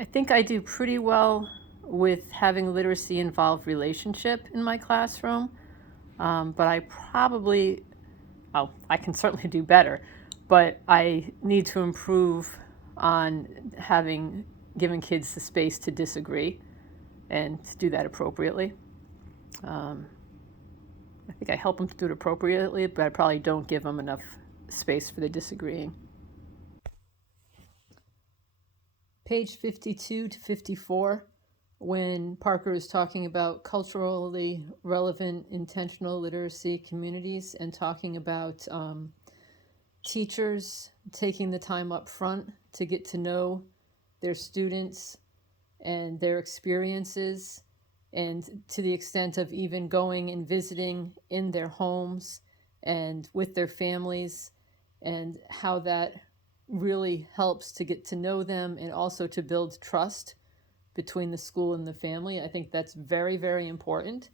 I think I do pretty well with having literacy involved relationship in my classroom, but I probably, oh, I can certainly do better, but I need to improve on having given kids the space to disagree and to do that appropriately. Um, I think I help them to do it appropriately, but I probably don't give them enough space for the disagreeing. Page 52 to 54, when Parker is talking about culturally relevant intentional literacy communities and talking about teachers taking the time up front to get to know their students and their experiences, and to the extent of even going and visiting in their homes and with their families, and how that really helps to get to know them and also to build trust between the school and the family. I think that's very, very important,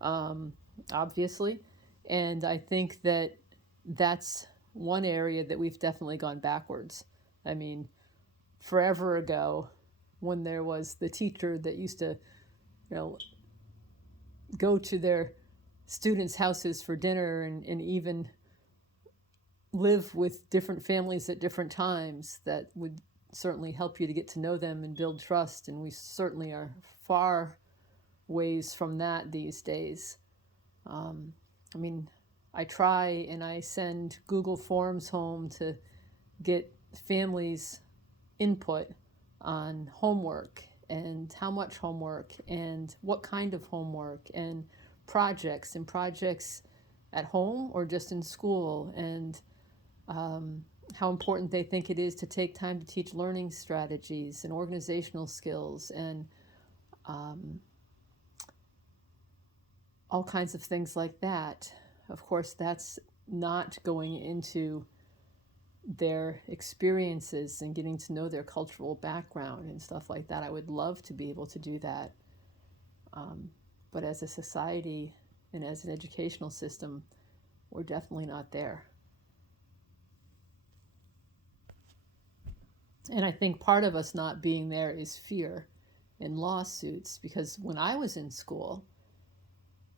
obviously. And I think that that's one area that we've definitely gone backwards. I mean, forever ago, when there was the teacher that used to, you know, go to their students' houses for dinner and even live with different families at different times, that would certainly help you to get to know them and build trust. And we certainly are far ways from that these days. I mean, I try and I send Google Forms home to get families' input on homework and how much homework and what kind of homework and projects at home or just in school, and how important they think it is to take time to teach learning strategies and organizational skills and all kinds of things like that. Of course, that's not going into their experiences and getting to know their cultural background and stuff like that. I would love to be able to do that. But as a society and as an educational system, we're definitely not there. And I think part of us not being there is fear and lawsuits, because when I was in school,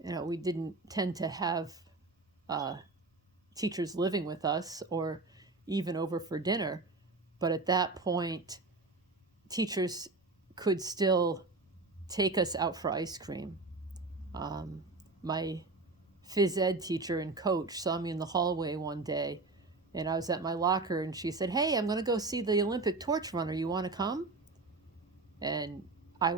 we didn't tend to have teachers living with us or even over for dinner. But at that point, teachers could still take us out for ice cream. My phys ed teacher and coach saw me in the hallway one day, and I was at my locker, and she said, "Hey, I'm going to go see the Olympic torch runner. You want to come?" And I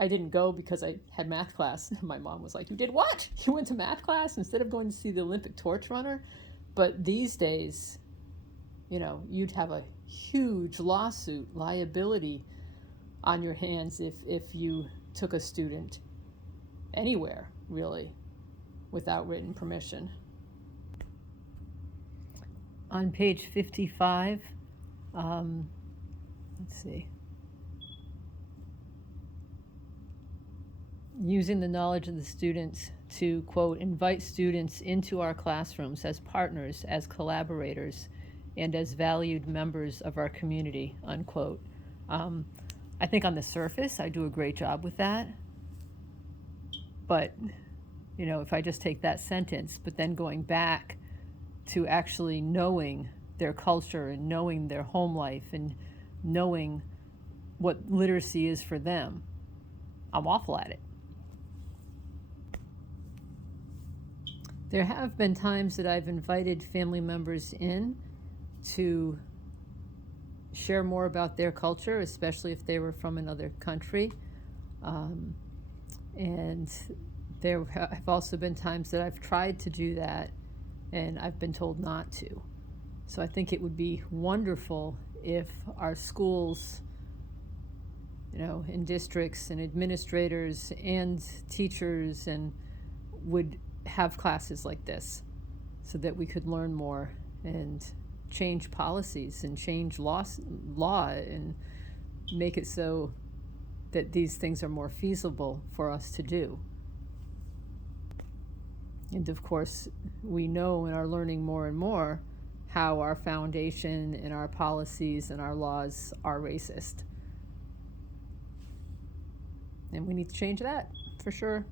didn't go because I had math class. My mom was like, "You did what? You went to math class instead of going to see the Olympic torch runner?" But these days, you'd have a huge lawsuit liability on your hands if you took a student anywhere, really, without written permission. On page 55, let's see. Using the knowledge of the students to, quote, invite students into our classrooms as partners, as collaborators, and as valued members of our community, unquote. I think on the surface, I do a great job with that. But, if I just take that sentence, but then going back to actually knowing their culture and knowing their home life and knowing what literacy is for them, I'm awful at it. There have been times that I've invited family members in to share more about their culture, especially if they were from another country. And there have also been times that I've tried to do that and I've been told not to. So I think it would be wonderful if our schools, and districts and administrators and teachers would have classes like this so that we could learn more and change policies and change law and make it so that these things are more feasible for us to do. And of course, we know and are learning more and more how our foundation and our policies and our laws are racist. And we need to change that for sure.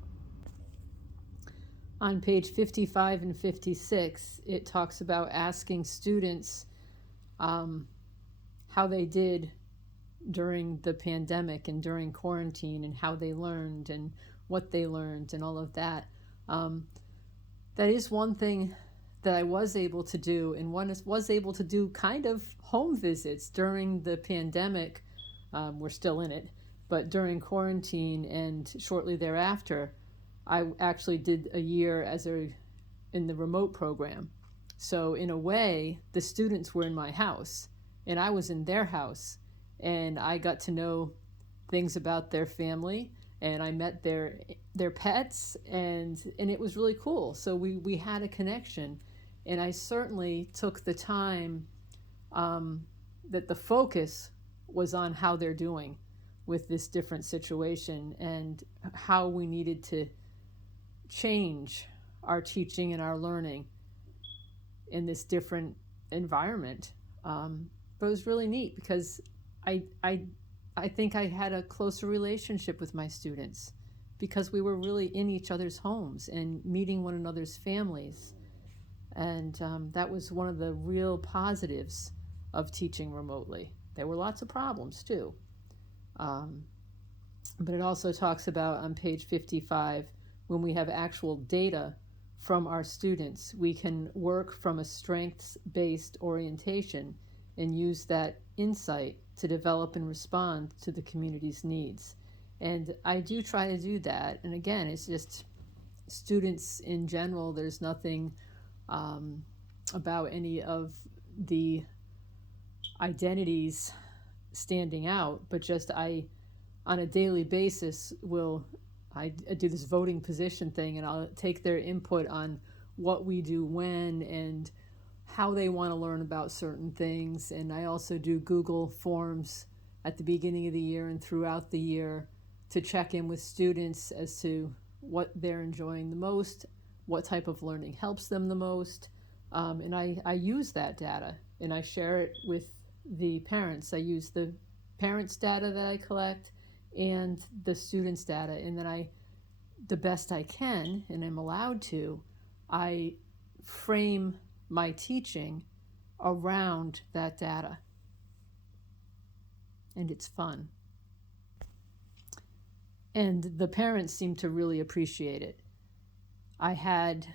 On page 55 and 56, it talks about asking students how they did during the pandemic and during quarantine, and how they learned and what they learned and all of that. That is one thing that I was able to do, and was able to do kind of home visits during the pandemic. We're still in it, but during quarantine and shortly thereafter, I actually did a year in the remote program. So in a way, the students were in my house and I was in their house, and I got to know things about their family, and I met their pets, and it was really cool. So we had a connection, and I certainly took the time that the focus was on how they're doing with this different situation, and how we needed to change our teaching and our learning in this different environment. But it was really neat because I think I had a closer relationship with my students because we were really in each other's homes and meeting one another's families. And that was one of the real positives of teaching remotely. There were lots of problems too. But it also talks about on page 55, when we have actual data from our students, we can work from a strengths-based orientation and use that insight to develop and respond to the community's needs. And I do try to do that. And again, it's just students in general. There's nothing about any of the identities standing out, but just on a daily basis, I do this voting position thing, and I'll take their input on what we do when and how they want to learn about certain things. And I also do Google Forms at the beginning of the year and throughout the year to check in with students as to what they're enjoying the most, what type of learning helps them the most. And I use that data and I share it with the parents. I use the parents' data that I collect and the students' data, and then the best I can, and I'm allowed to, I frame my teaching around that data. And it's fun. And the parents seem to really appreciate it. I had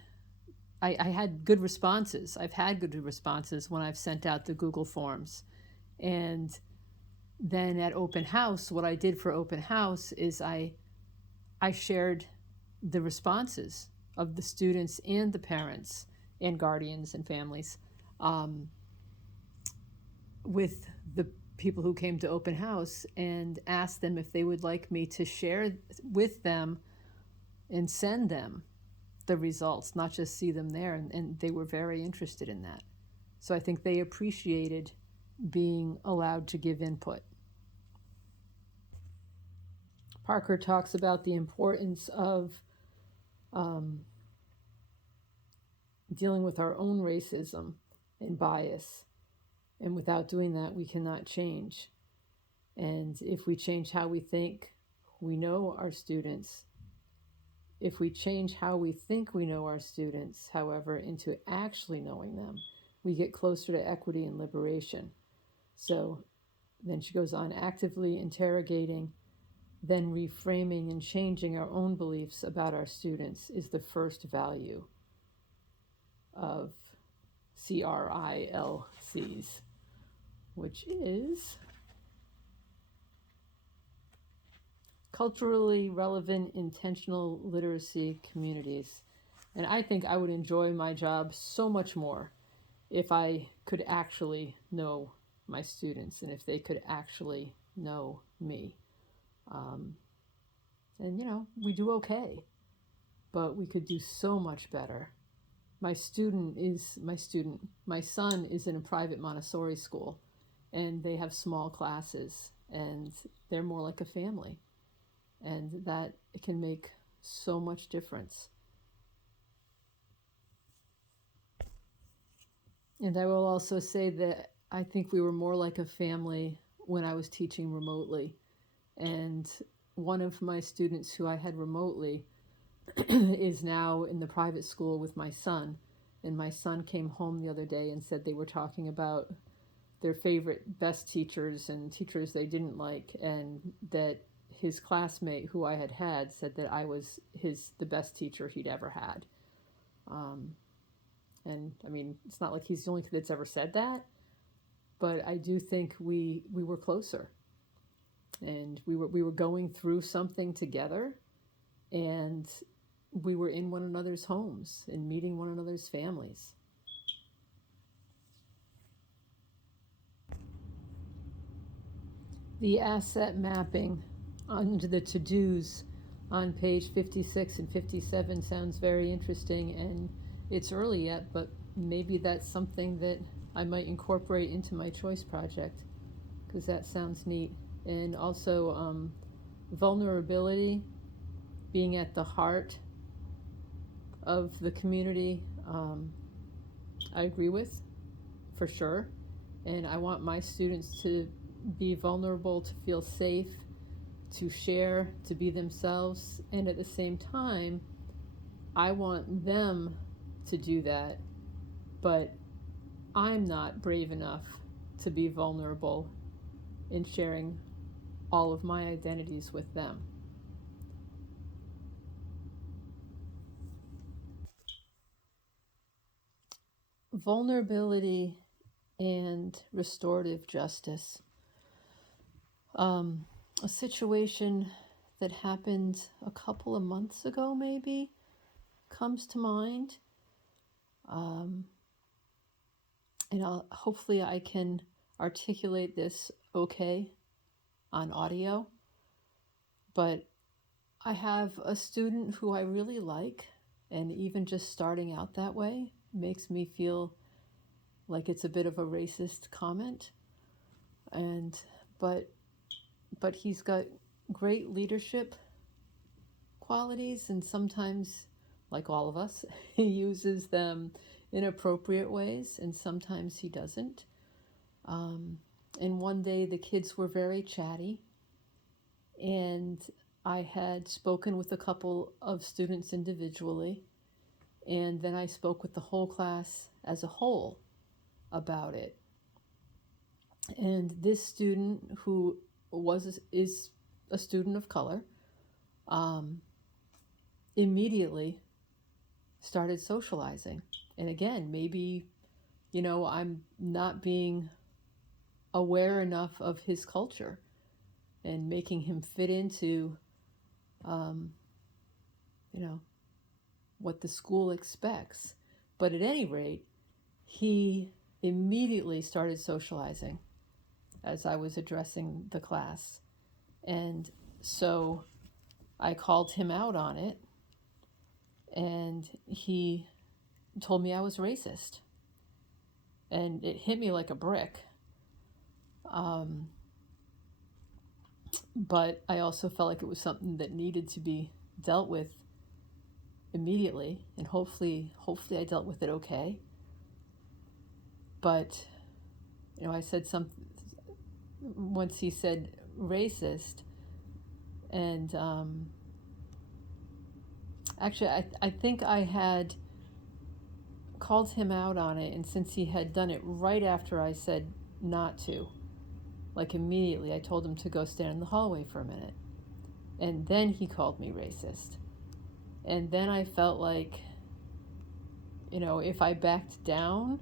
good responses. I've had good responses when I've sent out the Google Forms. And then at open house, what I did for open house is I shared the responses of the students and the parents and guardians and families with the people who came to open house, and asked them if they would like me to share with them and send them the results, not just see them there. And they were very interested in that. So I think they appreciated being allowed to give input. Parker talks about the importance of dealing with our own racism and bias. And without doing that, we cannot change. And if we change how we think, we know our students. If we change how we think we know our students, however, into actually knowing them, we get closer to equity and liberation. So then she goes on, actively interrogating, then reframing and changing our own beliefs about our students is the first value of CRILCs, which is culturally relevant intentional literacy communities. And I think I would enjoy my job so much more if I could actually know my students and if they could actually know me. And we do okay, but we could do so much better. My son is in a private Montessori school, and they have small classes, and they're more like a family, and that it can make so much difference. And I will also say that I think we were more like a family when I was teaching remotely, and one of my students who I had remotely is now in the private school with my son. And my son came home the other day and said they were talking about their favorite best teachers and teachers they didn't like, and that his classmate who I had said that I was the best teacher he'd ever had. Um, and I mean, it's not like he's the only kid that's ever said that, but I do think we were closer, and we were going through something together, and we were in one another's homes and meeting one another's families. The asset mapping under the to-dos on page 56 and 57 sounds very interesting, and it's early yet, but maybe that's something that I might incorporate into my choice project, because that sounds neat. And also vulnerability being at the heart of the community, I agree with, for sure. And I want my students to be vulnerable, to feel safe, to share, to be themselves. And at the same time, I want them to do that, but I'm not brave enough to be vulnerable in sharing all of my identities with them. Vulnerability and restorative justice. A situation that happened a couple of months ago, maybe, comes to mind. And hopefully I can articulate this okay on audio. But I have a student who I really like, and even just starting out that way makes me feel like it's a bit of a racist comment. And but he's got great leadership qualities, and sometimes, like all of us, he uses them in appropriate ways, and sometimes he doesn't. And one day the kids were very chatty, and I had spoken with a couple of students individually, and then I spoke with the whole class as a whole about it. And this student, who is a student of color, immediately started socializing. And again, maybe, I'm not being aware enough of his culture and making him fit into, what the school expects. But at any rate, he immediately started socializing as I was addressing the class. And so I called him out on it, and he told me I was racist. And it hit me like a brick. But I also felt like it was something that needed to be dealt with immediately, and hopefully I dealt with it okay. But I said something once. He said racist, and actually I think I had called him out on it, and since he had done it right after I said not to, like immediately I told him to go stand in the hallway for a minute, and then he called me racist. And then I felt like, if I backed down,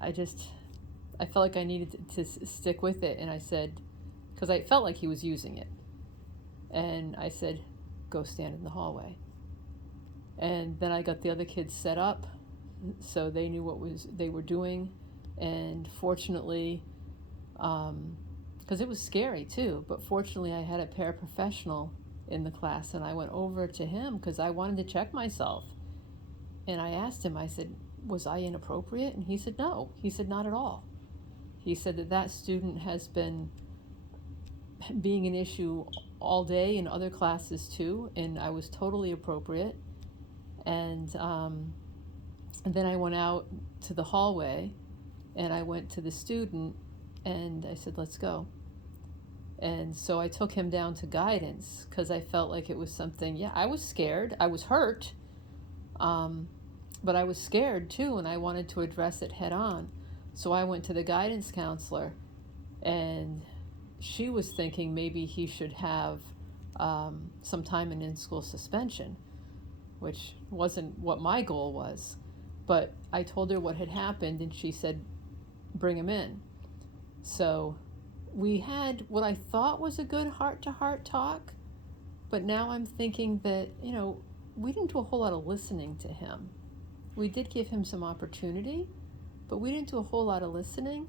I felt like I needed to stick with it. And I said, because I felt like he was using it, and I said, go stand in the hallway. And then I got the other kids set up so they knew what they were doing. And fortunately, because it was scary too, but fortunately I had a paraprofessional in the class, and I went over to him because I wanted to check myself. And I asked him, I said, was I inappropriate? And he said, no. He said, not at all. He said that student has been being an issue all day in other classes too, and I was totally appropriate. And then I went out to the hallway, and I went to the student, and I said, let's go. And so I took him down to guidance because I felt like it was something, yeah, I was scared. I was hurt, um, but I was scared too, and I wanted to address it head on. So I went to the guidance counselor, and she was thinking maybe he should have some time in school suspension, which wasn't what my goal was. But I told her what had happened, and she said, bring him in. So we had what I thought was a good heart to heart talk, but now I'm thinking that, we didn't do a whole lot of listening to him. We did give him some opportunity, but we didn't do a whole lot of listening.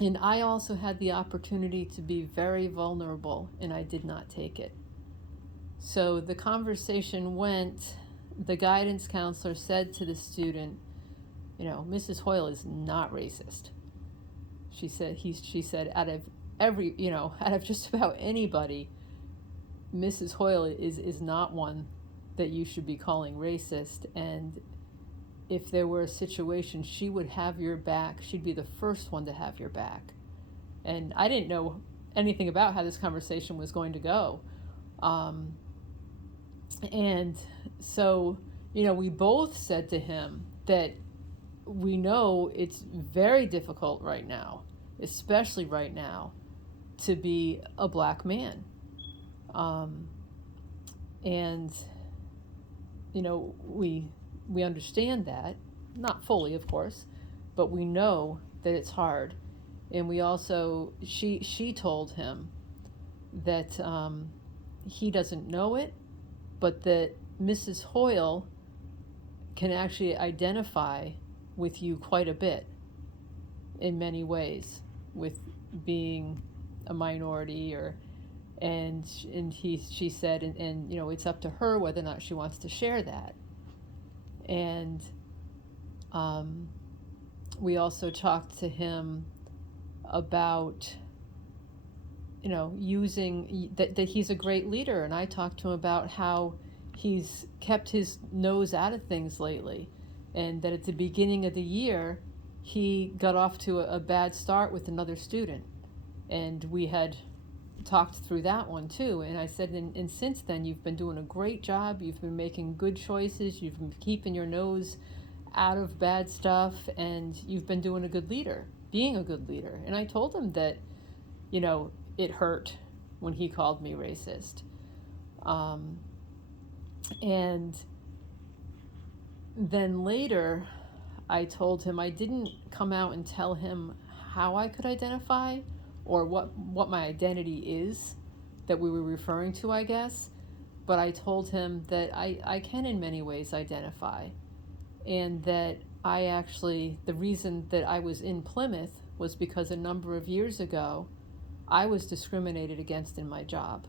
And I also had the opportunity to be very vulnerable, and I did not take it. So the conversation went, the guidance counselor said to the student, Mrs. Hoyle is not racist. She said out of out of just about anybody, Mrs. Hoyle is not one that you should be calling racist. And if there were a situation, she would have your back. She'd be the first one to have your back. And I didn't know anything about how this conversation was going to go. And so, we both said to him that we know it's very difficult right now, especially right now, to be a black man. And, we understand that, not fully, of course, but we know that it's hard. And we also, she told him that he doesn't know it, but that Mrs. Hoyle can actually identify with you quite a bit in many ways, with being a minority and she said, and it's up to her whether or not she wants to share that. And we also talked to him about using that he's a great leader, and I talked to him about how he's kept his nose out of things lately, and that at the beginning of the year he got off to a bad start with another student, and we had talked through that one too. And I said, and since then you've been doing a great job, you've been making good choices, you've been keeping your nose out of bad stuff, and you've been being a good leader. And I told him that it hurt when he called me racist. And then later, I told him I didn't come out and tell him how I could identify or what my identity is that we were referring to, I guess. But I told him that I can in many ways identify, and that the reason that I was in Plymouth was because a number of years ago, I was discriminated against in my job.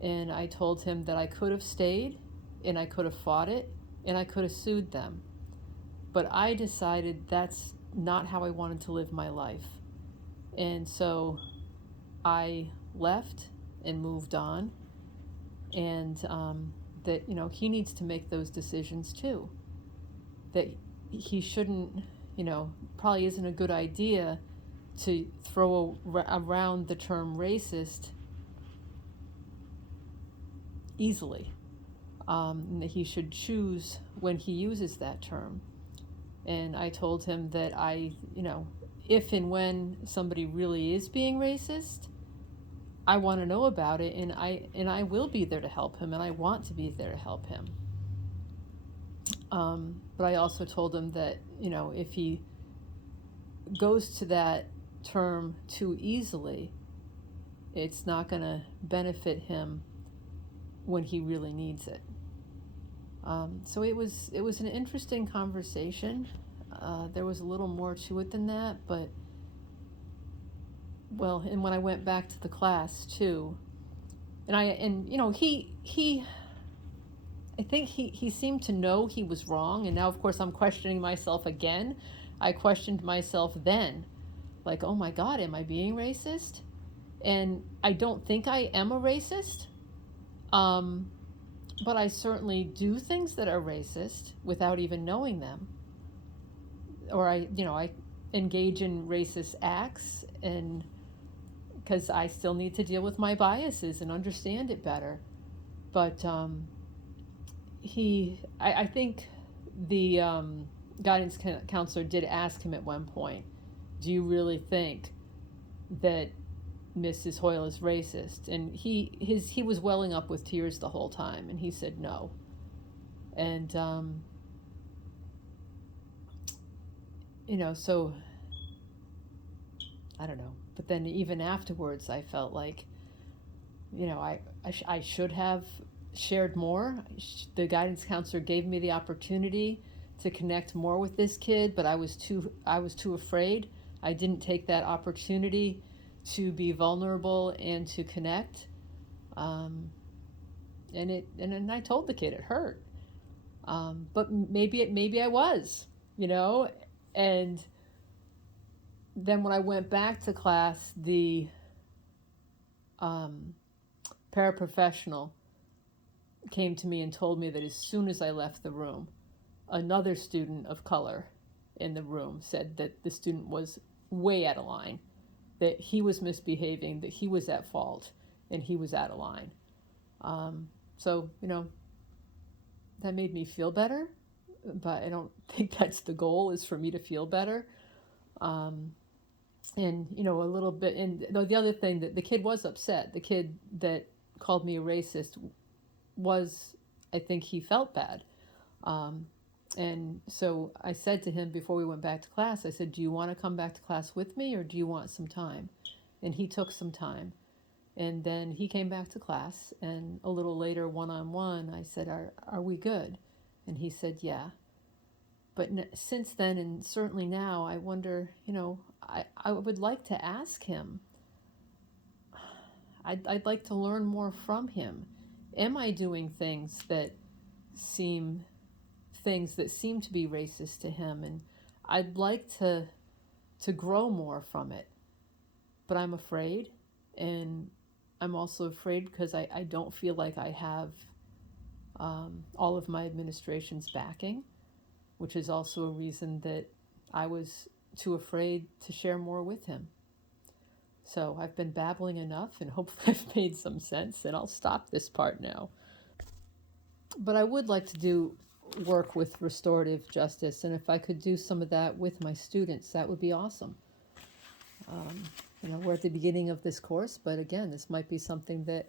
And I told him that I could have stayed, and I could have fought it, and I could have sued them. But I decided that's not how I wanted to live my life. And so I left and moved on. And that, he needs to make those decisions too. That he shouldn't, probably isn't a good idea to throw around the term racist easily. And that he should choose when he uses that term. And I told him that if and when somebody really is being racist, I want to know about it, and I will be there to help him, and I want to be there to help him. But I also told him that, if he goes to that term too easily, it's not going to benefit him when he really needs it. So it was an interesting conversation. There was a little more to it than that, but and when I went back to the class too, he I think he seemed to know he was wrong, and now of course I'm questioning myself again. I questioned myself then, like, oh my God, am I being racist? And I don't think I am a racist. But I certainly do things that are racist without even knowing them. Or I engage in racist acts, and because I still need to deal with my biases and understand it better. But I think the guidance counselor did ask him at one point, do you really think that Mrs. Hoyle is racist? And he was welling up with tears the whole time, and he said no. And so I don't know. But then even afterwards, I felt like, I should have shared more. The guidance counselor gave me the opportunity to connect more with this kid, but I was too afraid. I didn't take that opportunity to be vulnerable and to connect. And I told the kid it hurt. But maybe I was, and then when I went back to class, the paraprofessional came to me and told me that as soon as I left the room, another student of color in the room said that the student was way out of line, that he was misbehaving, that he was at fault, and he was out of line. So, that made me feel better, but I don't think that's the goal, is for me to feel better. And a little bit, and the other thing, that the kid was upset. The kid that called me a racist was, I think he felt bad. And so I said to him before we went back to class, I said, do you want to come back to class with me, or do you want some time? And he took some time. And then he came back to class, and a little later, one-on-one, I said, are we good? And he said, yeah. But since then, and certainly now, I wonder, I would like to ask him. I'd like to learn more from him. Am I doing things that seem to be racist to him? And I'd like to grow more from it. But I'm afraid, and I'm also afraid because I don't feel like I have all of my administration's backing, which is also a reason that I was too afraid to share more with him. So I've been babbling enough, and hopefully I've made some sense, and I'll stop this part now. But I would like to do work with restorative justice, and if I could do some of that with my students, that would be awesome. We're at the beginning of this course, but again, this might be something that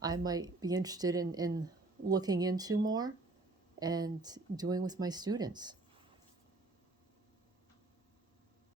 I might be interested in looking into more and doing with my students.